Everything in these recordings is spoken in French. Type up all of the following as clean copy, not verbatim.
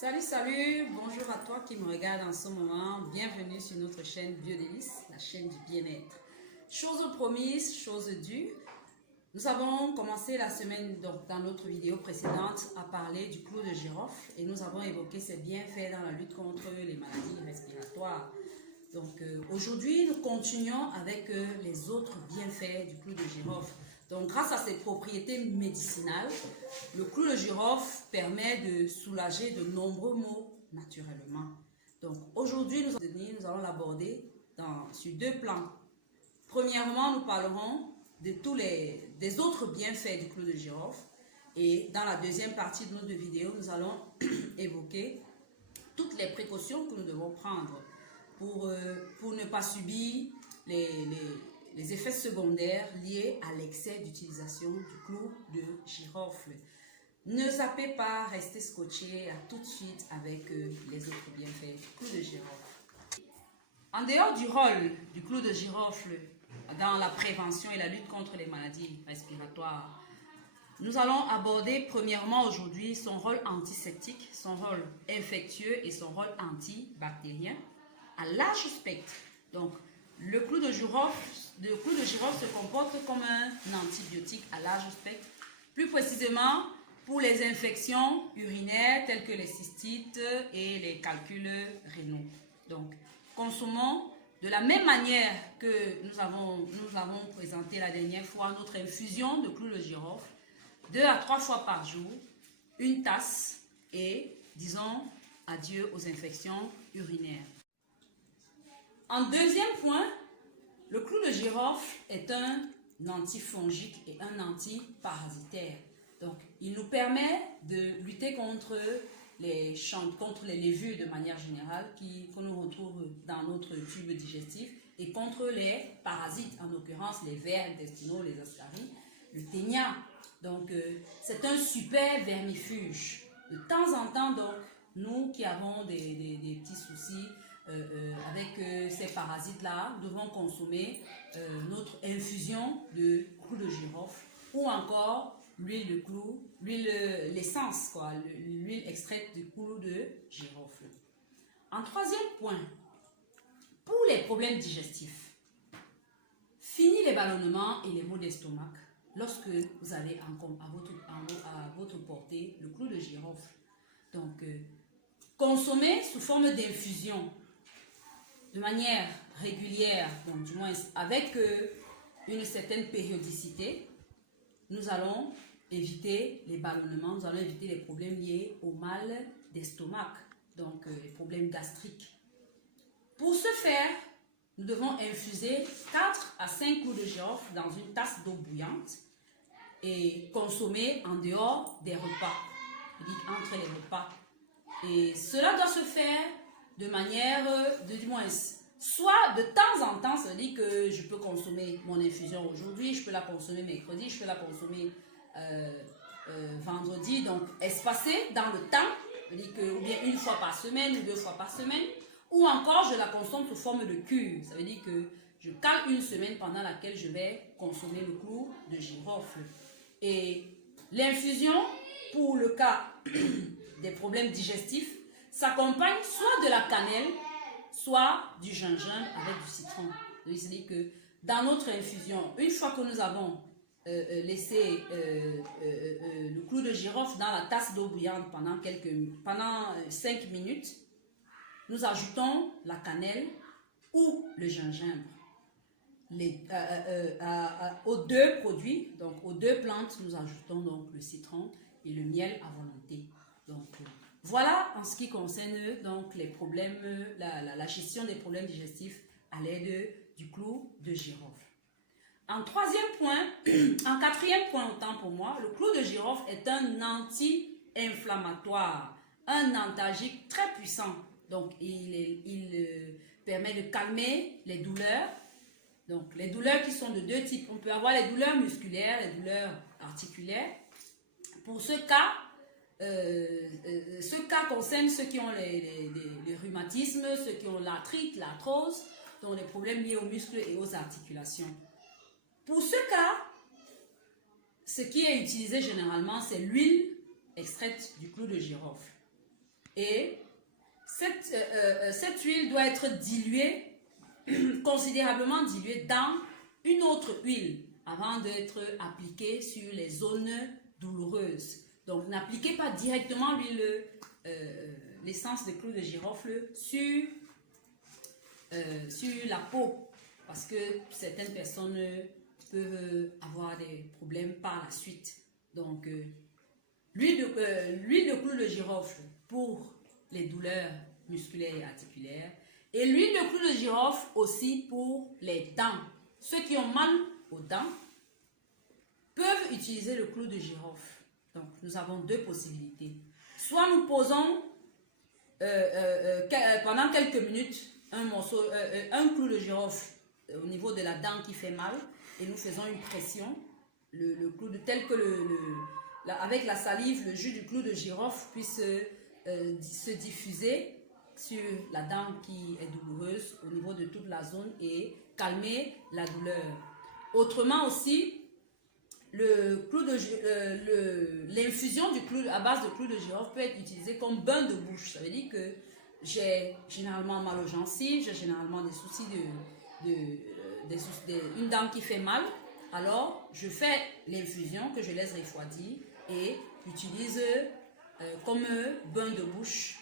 Salut, bonjour à toi qui me regarde en ce moment. Bienvenue sur notre chaîne Biodélice, la chaîne du bien-être. Chose promise, chose due. Nous avons commencé la semaine, donc dans notre vidéo précédente, à parler du clou de girofle et nous avons évoqué ses bienfaits dans la lutte contre les maladies respiratoires. Donc aujourd'hui, nous continuons avec les autres bienfaits du clou de girofle. Donc grâce à ses propriétés médicinales, le clou de girofle permet de soulager de nombreux maux naturellement. Donc aujourd'hui, nous allons l'aborder sur deux plans. Premièrement, nous parlerons de des autres bienfaits du clou de girofle. Et dans la deuxième partie de notre vidéo, nous allons évoquer toutes les précautions que nous devons prendre pour ne pas subir les effets secondaires liés à l'excès d'utilisation du clou de girofle. Ne zappez pas, restez scotchés, à tout de suite avec les autres bienfaits du clou de girofle. En dehors du rôle du clou de girofle dans la prévention et la lutte contre les maladies respiratoires, nous allons aborder premièrement aujourd'hui son rôle antiseptique, son rôle infectieux et son rôle antibactérien à large spectre. Donc, le clou de girofle se comporte comme un antibiotique à large spectre, plus précisément pour les infections urinaires telles que les cystites et les calculs rénaux. Donc, consommons de la même manière que nous avons présenté la dernière fois notre infusion de clou de girofle, 2 à 3 fois par jour, une tasse et disons adieu aux infections urinaires. En deuxième point, le clou de girofle est un antifongique et un antiparasitaire. Donc, il nous permet de lutter contre les levures de manière générale que nous retrouvons dans notre tube digestif et contre les parasites, en l'occurrence les vers intestinaux, les ascaris, le ténia. Donc, c'est un super vermifuge. De temps en temps, donc, nous qui avons des petits soucis avec ces parasites-là, nous devons consommer notre infusion de clou de girofle ou encore l'huile de clou, l'essence, l'huile extraite du clou de girofle. En troisième point, pour les problèmes digestifs, fini les ballonnements et les maux d'estomac lorsque vous avez à votre portée le clou de girofle. Donc, consommez sous forme d'infusion de manière régulière, donc du moins avec une certaine périodicité. Nous allons éviter les ballonnements, nous allons éviter les problèmes liés au mal d'estomac, donc les problèmes gastriques. Pour ce faire, nous devons infuser 4 à 5 clous de girofle dans une tasse d'eau bouillante et consommer en dehors des repas, c'est-à-dire entre les repas. Et cela doit se faire de manière, du moins, soit de temps en temps, c'est-à-dire que je peux consommer mon infusion aujourd'hui, je peux la consommer mercredi, je peux la consommer vendredi, donc espacée dans le temps, c'est-à-dire que ou bien une fois par semaine ou 2 fois par semaine, ou encore je la consomme sous forme de cure, ça veut dire que je cale une semaine pendant laquelle je vais consommer le clou de girofle. Et l'infusion, pour le cas des problèmes digestifs, s'accompagne soit de la cannelle, soit du gingembre avec du citron. C'est-à-dire que dans notre infusion, une fois que nous avons laissé le clou de girofle dans la tasse d'eau bouillante pendant 5 minutes, nous ajoutons la cannelle ou le gingembre. Aux deux produits, donc aux deux plantes, nous ajoutons donc le citron et le miel à volonté. Donc, voilà en ce qui concerne donc les problèmes, la gestion des problèmes digestifs à l'aide du clou de girofle. En quatrième point autant pour moi, le clou de girofle est un anti-inflammatoire, un antalgique très puissant. Donc il permet de calmer les douleurs. Donc les douleurs qui sont de deux types. On peut avoir les douleurs musculaires, les douleurs articulaires. Pour ce cas concerne ceux qui ont les rhumatismes, ceux qui ont l'arthrite, l'arthrose, donc les problèmes liés aux muscles et aux articulations. Pour ce cas, ce qui est utilisé généralement, c'est l'huile extraite du clou de girofle. Et cette huile doit être diluée, considérablement diluée dans une autre huile avant d'être appliquée sur les zones douloureuses. Donc, n'appliquez pas directement l'huile, l'essence de clou de girofle sur la peau, parce que certaines personnes peuvent avoir des problèmes par la suite. Donc, l'huile de clou de girofle pour les douleurs musculaires et articulaires, et l'huile de clou de girofle aussi pour les dents. Ceux qui ont mal aux dents peuvent utiliser le clou de girofle. Donc, nous avons deux possibilités. Soit nous posons pendant quelques minutes un clou de girofle au niveau de la dent qui fait mal, et nous faisons une pression, le clou de tel que avec la salive, le jus du clou de girofle puisse se diffuser sur la dent qui est douloureuse au niveau de toute la zone et calmer la douleur. Autrement aussi, l'infusion du clou à base de clou de girofle peut être utilisée comme bain de bouche. Ça veut dire que j'ai généralement mal aux gencives, j'ai généralement des soucis une dent qui fait mal. Alors, je fais l'infusion que je laisse refroidir et j'utilise comme bain de bouche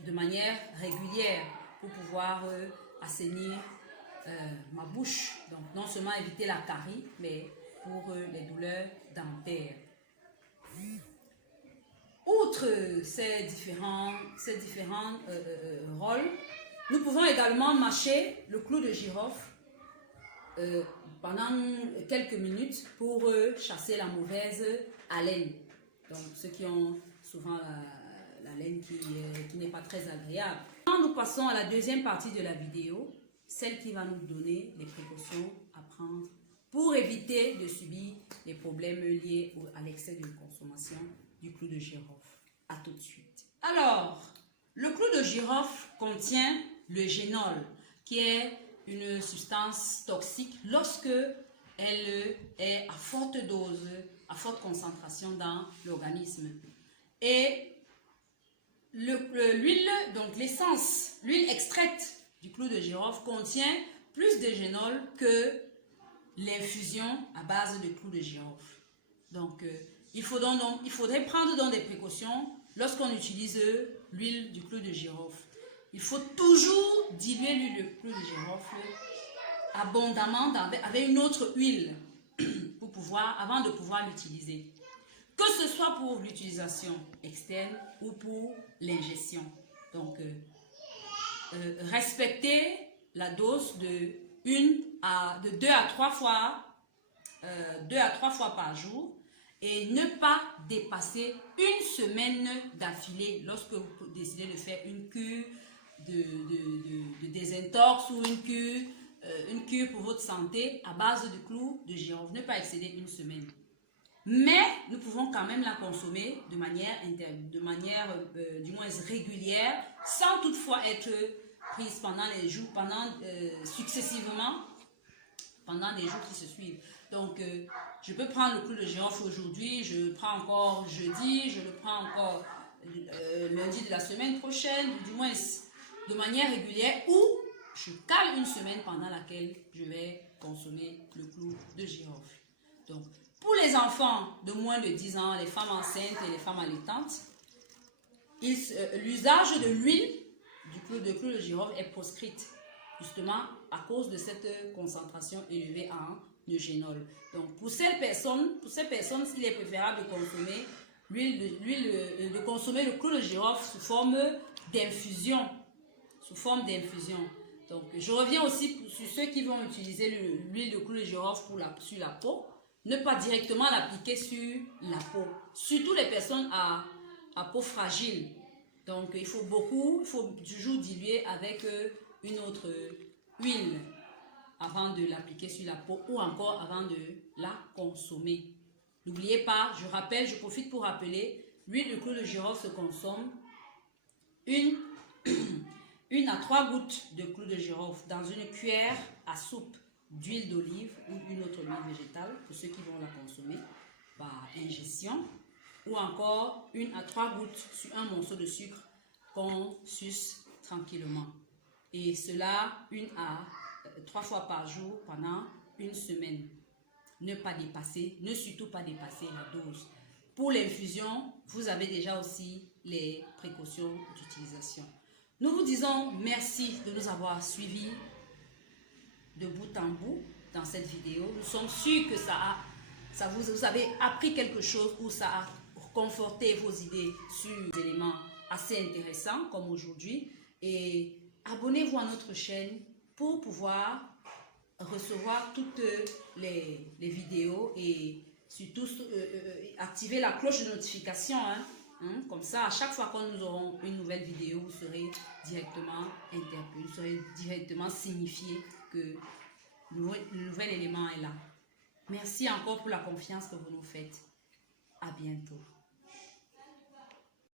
de manière régulière pour pouvoir assainir ma bouche. Donc, non seulement éviter la carie, mais pour les douleurs dentaires. Outre ces différents rôles, nous pouvons également mâcher le clou de girofle pendant quelques minutes pour chasser la mauvaise haleine. Donc, ceux qui ont souvent la laine qui n'est pas très agréable. Nous passons à la deuxième partie de la vidéo, celle qui va nous donner les précautions à prendre pour éviter de subir les problèmes liés à l'excès de consommation du clou de girofle. À tout de suite. Alors, le clou de girofle contient le génol, qui est une substance toxique lorsque elle est à forte dose, à forte concentration dans l'organisme. Et l'huile, donc l'essence, l'huile extraite du clou de girofle contient plus de génol que l'infusion à base de clou de girofle. Donc, il faudrait prendre donc des précautions lorsqu'on utilise l'huile du clou de girofle. Il faut toujours diluer l'huile de clou de girofle abondamment avec une autre huile avant de pouvoir l'utiliser. Que ce soit pour l'utilisation externe ou pour l'ingestion. Donc, respectez la dose de 2 à 3 fois par jour et ne pas dépasser une semaine d'affilée lorsque vous décidez de faire une cure de désintox ou une cure pour votre santé à base de clou de girofle. Ne pas excéder une semaine. Mais nous pouvons quand même la consommer de manière du moins régulière, sans toutefois être prise pendant les jours, successivement, pendant les jours qui se suivent. Donc, je peux prendre le clou de girofle aujourd'hui, je le prends encore jeudi, je le prends encore lundi de la semaine prochaine, du moins de manière régulière, ou je cale une semaine pendant laquelle je vais consommer le clou de girofle. Donc, pour les enfants de moins de 10 ans, les femmes enceintes et les femmes allaitantes, l'usage de l'huile du clou de girofle est proscrite, justement à cause de cette concentration élevée en eugénol. Donc, pour ces personnes, il est préférable de consommer le clou de girofle sous forme d'infusion. Donc, je reviens aussi sur ceux qui vont utiliser l'huile de clou de girofle sur la peau. Ne pas directement l'appliquer sur la peau. Surtout les personnes à peau fragile. Donc, il faut toujours diluer avec une autre huile avant de l'appliquer sur la peau ou encore avant de la consommer. N'oubliez pas, je profite pour rappeler, l'huile de clou de girofle se consomme une à 3 gouttes de clou de girofle dans une cuillère à soupe d'huile d'olive ou une autre huile végétale pour ceux qui vont la consommer par ingestion, ou encore 1 à 3 gouttes sur un morceau de sucre qu'on suce tranquillement. Et cela 1 à 3 fois par jour pendant une semaine. Ne pas dépasser, ne surtout pas dépasser la dose. Pour l'infusion, vous avez déjà aussi les précautions d'utilisation. Nous vous disons merci de nous avoir suivis de bout en bout dans cette vidéo. Nous sommes sûrs que vous avez appris quelque chose ou ça a conforté vos idées sur des éléments assez intéressants comme aujourd'hui. Et abonnez-vous à notre chaîne pour pouvoir recevoir toutes les vidéos et surtout activer la cloche de notification. Comme ça, à chaque fois que nous aurons une nouvelle vidéo, vous serez directement interpellé, vous serez directement signifié que le nouvel élément est là. Merci encore pour la confiance que vous nous faites. À bientôt.